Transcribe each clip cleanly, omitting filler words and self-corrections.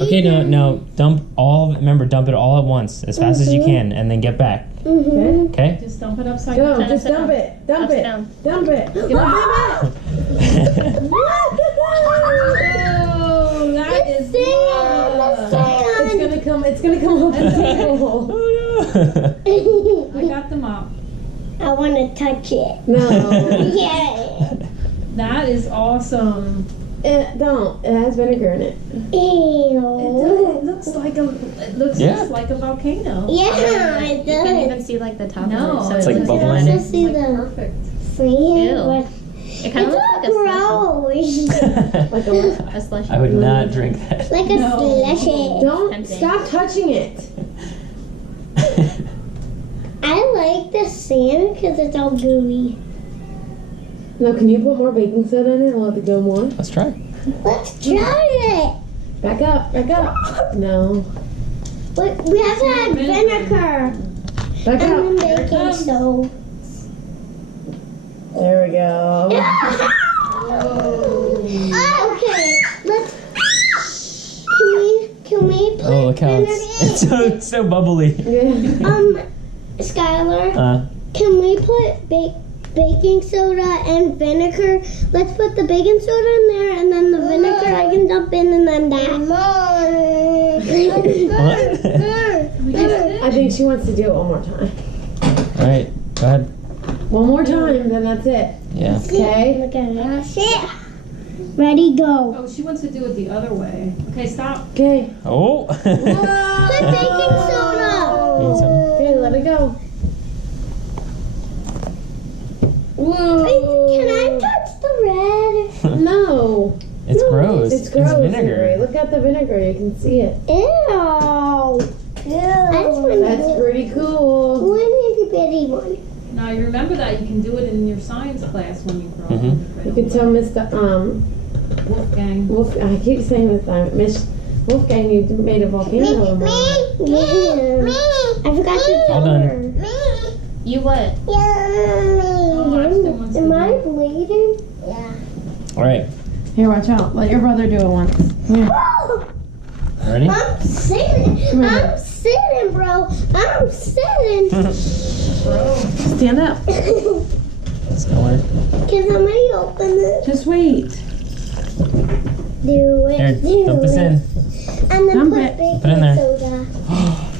Okay, no, dump all. Remember, dump it all at once, as fast as you can, and then get back. Okay. Just dump it upside Go, down. just dump it. Dump it. Dump it. Give it back. Oh, that is love. It's gonna come off the table. Oh I got them up. I want to touch it. No. Yeah. That is awesome. Don't. It has vinegar in it. Ew. It looks like a. It looks just like a volcano. Yeah, it You can't even does. see like the top No, of it. So It's like looks bubbling. I see Like the perfect. freehand. It kind of looks like a gross. Like a slushy. A slushy. I would not drink that. Like a slushy. Don't Tempting. stop touching it. I like the sand because it's all gooey. No, can you put more baking soda in it? We'll have to go more. Let's try. Let's try it. Back up. Back up. No. We have to add vinegar Back and up. then baking soda. There we go. Okay, let's. Can we put Oh, look how it's so bubbly. Skylar, can we put baking soda and vinegar? Let's put the baking soda in there, and then the vinegar I can dump in, and then that. I think she wants to do it one more time. All right, go ahead. One more time, then that's it. Yeah. Okay. Look at it. Ready, go. Oh, she wants to do it the other way. Okay, stop. Okay. Oh. Put baking soda. Okay, let it go. Whoa. Can I touch the red? No. It's gross. It's gross. vinegar. Avery. Look at the vinegar. You can see it. Ew. I just want That's pretty cool. one itty bitty one. Now you remember that you can do it in your science class when you grow up. You can tell Mr. Wolfgang. I keep saying this time, Miss Wolfgang, you made a volcano. Me. I forgot to All tell done. her. You what? Am I bleeding? Yeah. All right. Here, watch out. Let your brother do it once. Here. Ready? I'm sitting. I'm sitting, bro. I'm sitting. Stand up. It's gonna work. Can somebody open it? Just wait. Do it. Here, do dump this it. in. And then Dump put it. baking Put it in there. soda.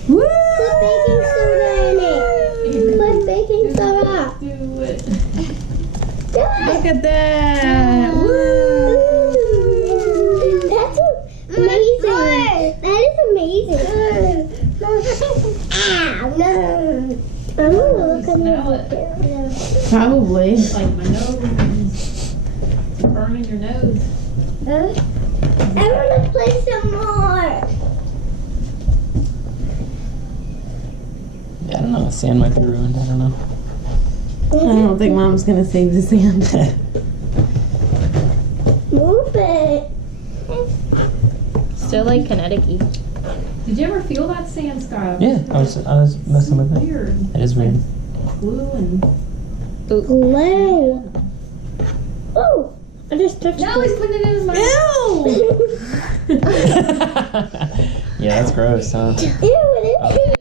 Woo! Put baking soda in it. Put baking soda. Do it. Do it. Look at that. Woo! That's amazing. That is amazing. No. I'm gonna look at Smell it. Probably. Like my nose. It's burning your nose. I want to play some more. Yeah, I don't know. The sand might be ruined. I don't know. I don't think Mom's gonna save the sand. Move it. Still like kinetic-y. Did you ever feel that sand, Skylar? Yeah, I was messing with it. Weird. It is weird. Glue and. Glue. Oh, I just touched Now he's putting it in his mouth. Ew! Yeah, that's gross, huh? Ew, it is.